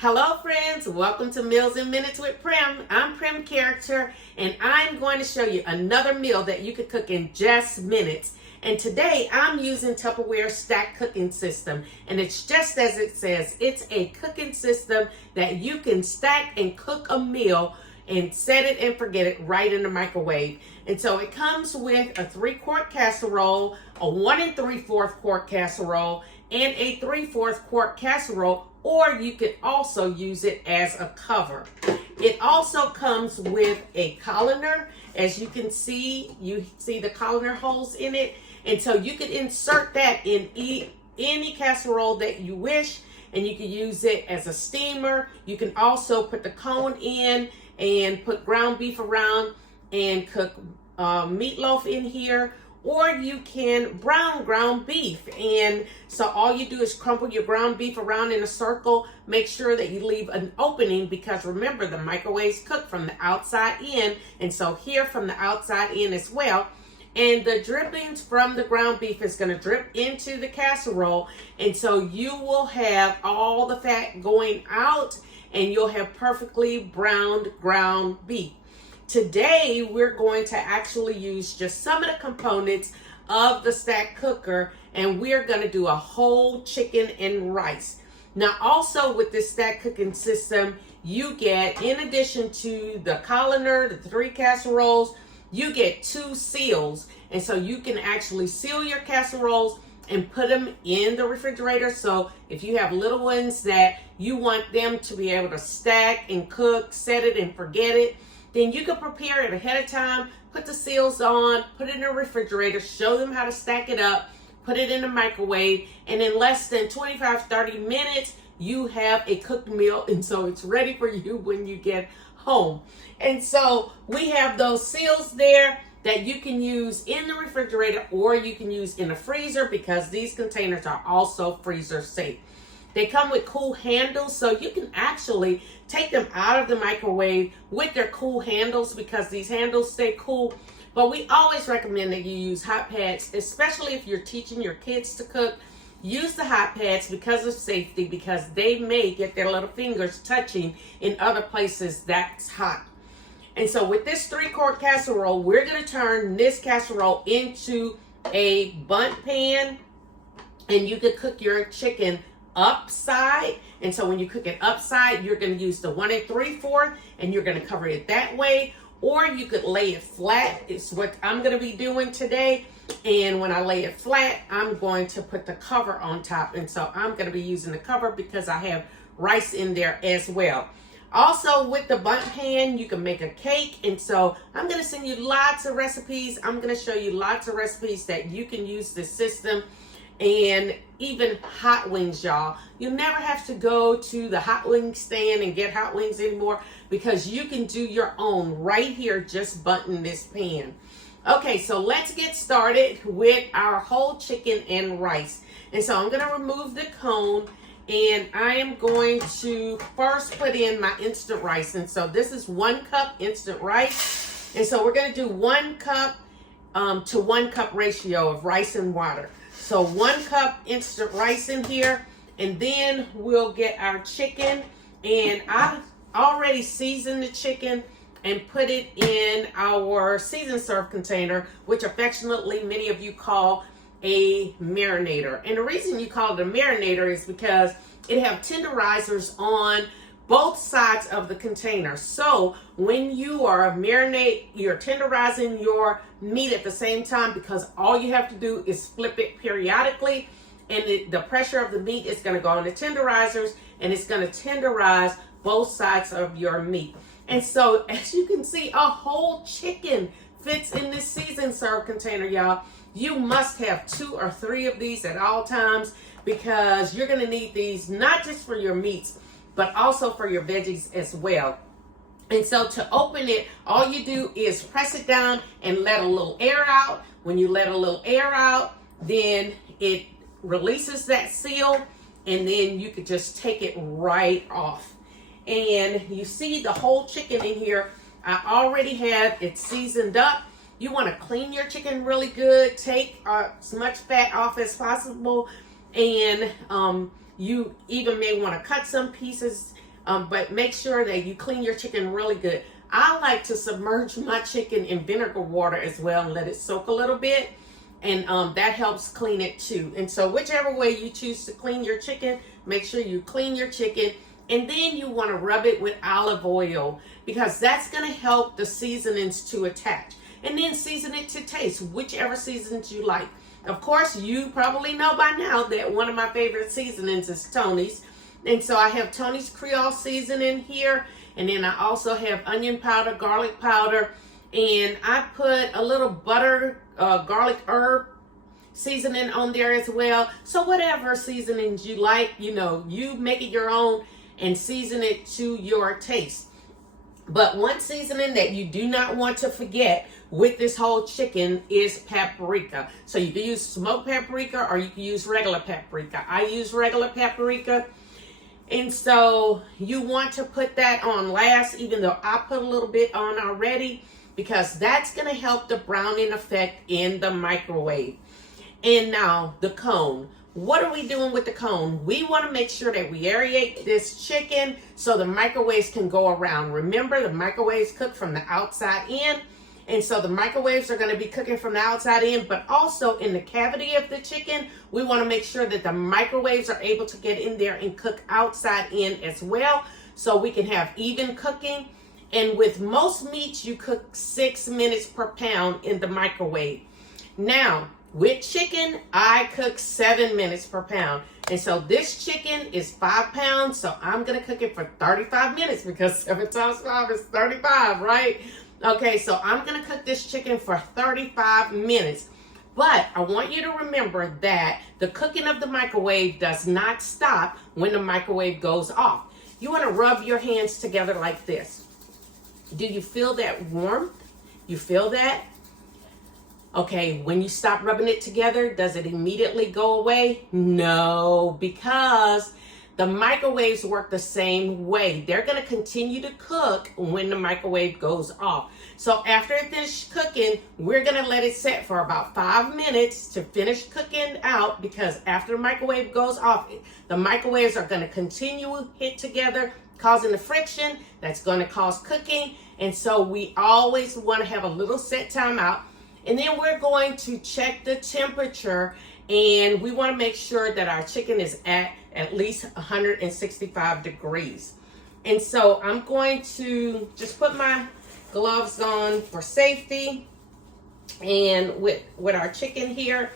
Hello friends, welcome to Meals in Minutes with Prim. I'm Prim Character and I'm going to show you another meal that you could cook in just minutes. And today I'm using Tupperware stack cooking system, and it's just as it says. It's a cooking system that you can stack and cook a meal and set it and forget it right in the microwave. And so it comes with a 3-quart casserole, a 1 3/4 quart casserole, and a 3/4 quart casserole, or you could also use it as a cover. It also comes with a colander. As you can see, you see the colander holes in it. And so you could insert that in any casserole that you wish, and you can use it as a steamer. You can also put the cone in and put ground beef around and cook meatloaf in here, or you can brown ground beef. And so all you do is crumple your ground beef around in a circle. Make sure that you leave an opening, because remember, the microwaves cook from the outside in, and so here from the outside in as well. And the drippings from the ground beef is going to drip into the casserole, and so you will have all the fat going out and you'll have perfectly browned ground beef. Today, we're going to actually use just some of the components of the stack cooker, and we're going to do a whole chicken and rice. Now, also with this stack cooking system, you get, in addition to the colander, the 3 casseroles, you get 2 seals. And so you can actually seal your casseroles and put them in the refrigerator. So if you have little ones that you want them to be able to stack and cook, set it and forget it, then you can prepare it ahead of time, put the seals on, put it in the refrigerator, show them how to stack it up, put it in the microwave, and in less than 25-30 minutes, you have a cooked meal, and so it's ready for you when you get home. And so we have those seals there that you can use in the refrigerator, or you can use in the freezer, because these containers are also freezer safe. They come with cool handles, so you can actually take them out of the microwave with their cool handles, because these handles stay cool. But we always recommend that you use hot pads, especially if you're teaching your kids to cook. Use the hot pads because of safety, because they may get their little fingers touching in other places that's hot. And so with this 3-quart casserole, we're going to turn this casserole into a bundt pan, and you could cook your chicken upside. And so when you cook it upside, you're going to use the 1 3/4, and you're going to cover it that way. Or you could lay it flat. It's what I'm going to be doing today. And when I lay it flat, I'm going to put the cover on top. And so I'm going to be using the cover because I have rice in there as well. Also, with the bundt pan, you can make a cake. And so I'm going to send you lots of recipes. I'm going to show you lots of recipes that you can use this system. And even hot wings, y'all. You'll never have to go to the hot wing stand and get hot wings anymore, because you can do your own right here, just button this pan. Okay, so let's get started with our whole chicken and rice. And so I'm going to remove the cone, and I am going to first put in my instant rice. And so this is 1 cup instant rice. And so we're going to do 1 cup to 1 cup ratio of rice and water. So 1 cup instant rice in here, and then we'll get our chicken. And I've already seasoned the chicken and put it in our season serve container, which affectionately many of you call a marinator. And the reason you call it a marinator is because it have tenderizers on both sides of the container. So when you are you're tenderizing your meat at the same time, because all you have to do is flip it periodically, and the pressure of the meat is going to go on the tenderizers, and it's going to tenderize both sides of your meat. And so as you can see, a whole chicken fits in this season serve container, y'all. You must have 2 or 3 of these at all times, because you're going to need these not just for your meats, but also for your veggies as well. And so to open it, all you do is press it down and let a little air out. When you let a little air out, then it releases that seal, and then you could just take it right off. And you see the whole chicken in here. I already have it seasoned up. You want to clean your chicken really good. Take as much fat off as possible. And you even may want to cut some pieces But make sure that you clean your chicken really good. I like to submerge my chicken in vinegar water as well and let it soak a little bit. And that helps clean it too. And so whichever way you choose to clean your chicken, make sure you clean your chicken. And then you want to rub it with olive oil because that's going to help the seasonings to attach. And then season it to taste, whichever seasonings you like. Of course, you probably know by now that one of my favorite seasonings is Tony's. And so I have Tony's Creole seasoning here. And then I also have onion powder, garlic powder. And I put a little butter, garlic herb seasoning on there as well. So whatever seasonings you like, you make it your own and season it to your taste. But one seasoning that you do not want to forget with this whole chicken is paprika. So you can use smoked paprika or you can use regular paprika. I use regular paprika. And so you want to put that on last, even though I put a little bit on already, because that's going to help the browning effect in the microwave. And now the cone. What are we doing with the cone? We want to make sure that we aerate this chicken so the microwaves can go around. Remember, the microwaves cook from the outside in. And so the microwaves are going to be cooking from the outside in, but also in the cavity of the chicken, we want to make sure that the microwaves are able to get in there and cook outside in as well, so we can have even cooking. And with most meats, you cook 6 minutes per pound in the microwave. Now, with chicken, I cook 7 minutes per pound. And so this chicken is 5 pounds, so I'm going to cook it for 35 minutes because 7 times 5 is 35, right? Okay, so I'm going to cook this chicken for 35 minutes. But I want you to remember that the cooking of the microwave does not stop when the microwave goes off. You want to rub your hands together like this. Do you feel that warmth? You feel that? Okay, when you stop rubbing it together, does it immediately go away? No, because the microwaves work the same way. They're going to continue to cook when the microwave goes off. So after it finishes cooking, we're going to let it set for about 5 minutes to finish cooking out, because after the microwave goes off, the microwaves are going to continue to hit together, causing the friction that's going to cause cooking. And so we always want to have a little set time out. And then we're going to check the temperature, and we want to make sure that our chicken is at least 165 degrees. And so I'm going to just put my gloves on for safety and with our chicken here.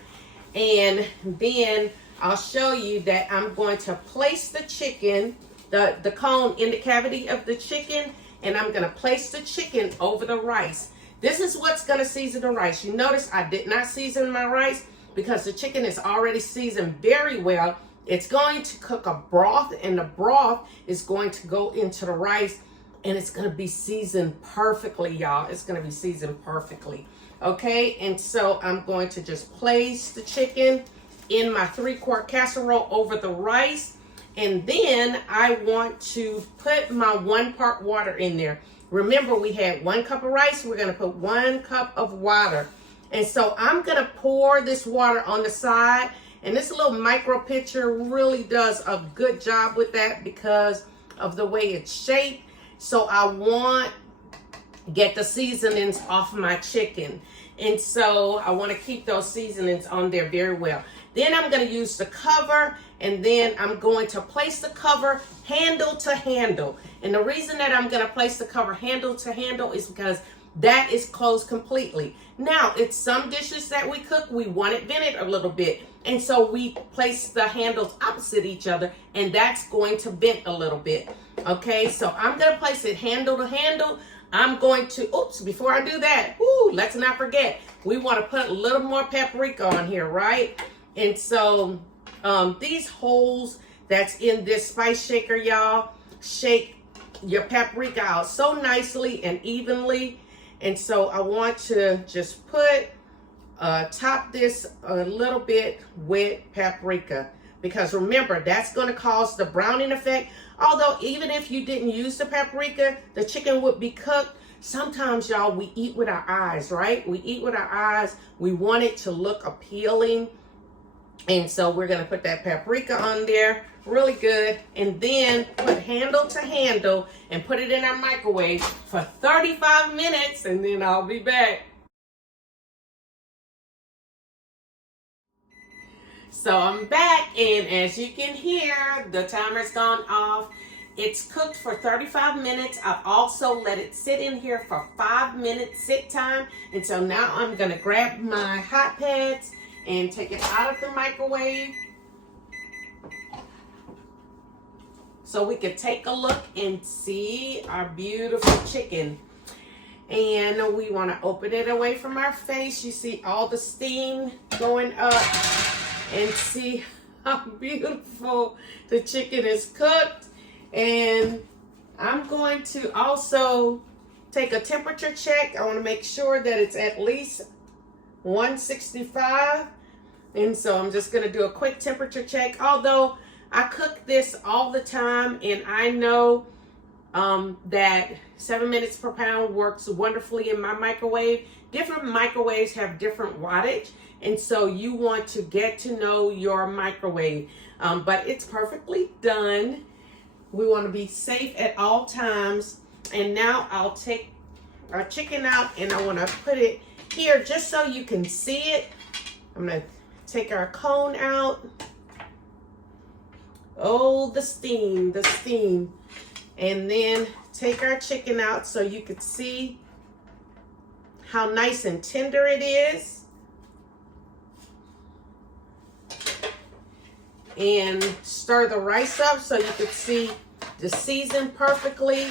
And then I'll show you that I'm going to place the chicken, the cone in the cavity of the chicken, and I'm going to place the chicken over the rice. This is what's going to season the rice. You notice I did not season my rice because the chicken is already seasoned very well. It's going to cook a broth, and the broth is going to go into the rice, and it's going to be seasoned perfectly, y'all. It's going to be seasoned perfectly. Okay, and so I'm going to just place the chicken in my 3-quart casserole over the rice, and then I want to put my 1 part water in there. Remember, we had 1 cup of rice. We're going to put 1 cup of water. And so I'm going to pour this water on the side. And this little micro pitcher really does a good job with that because of the way it's shaped. So I want to get the seasonings off my chicken. And so I want to keep those seasonings on there very well. Then I'm going to use the cover, and then I'm going to place the cover handle to handle. And the reason that I'm going to place the cover handle to handle is because that is closed completely. Now, it's some dishes that we cook, we want it vented a little bit. And so we place the handles opposite each other, and that's going to vent a little bit. Okay, so I'm going to place it handle to handle. I'm going to, before I do that, let's not forget, we want to put a little more paprika on here, right? And so these holes that's in this spice shaker, y'all, shake your paprika out so nicely and evenly. And so I want to just top this a little bit with paprika, because remember, that's going to cause the browning effect. Although even if you didn't use the paprika, the chicken would be cooked. Sometimes, y'all, we eat with our eyes, right? We eat with our eyes. We want it to look appealing. And so we're going to put that paprika on there really good. And then put handle to handle and put it in our microwave for 35 minutes, and then I'll be back. So I'm back, and as you can hear, the timer's gone off. It's cooked for 35 minutes. I've also let it sit in here for 5 minutes sit time. And so now I'm gonna grab my hot pads and take it out of the microwave so we can take a look and see our beautiful chicken. And we wanna open it away from our face. You see all the steam going up. And see how beautiful the chicken is cooked. And I'm going to also take a temperature check. I want to make sure that it's at least 165. And so I'm just going to do a quick temperature check. Although I cook this all the time, and I know that 7 minutes per pound works wonderfully in my microwave. Different microwaves have different wattage, and so you want to get to know your microwave. But it's perfectly done. We want to be safe at all times. And now I'll take our chicken out, and I want to put it here just so you can see it. I'm going to take our cone out. Oh, the steam, the steam. And then take our chicken out so you could see how nice and tender it is. And stir the rice up so you could see the season perfectly,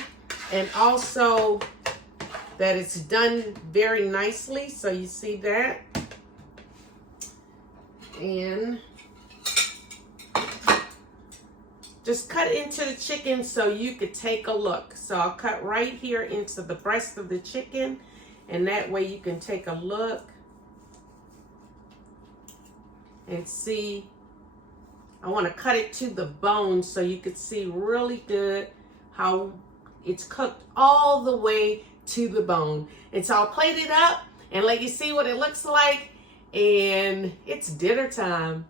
and also that it's done very nicely, so you see that. And just cut into the chicken so you could take a look. So I'll cut right here into the breast of the chicken, and that way you can take a look and see. I want to cut it to the bone so you could see really good how it's cooked all the way to the bone. And so I'll plate it up and let you see what it looks like. And it's dinner time.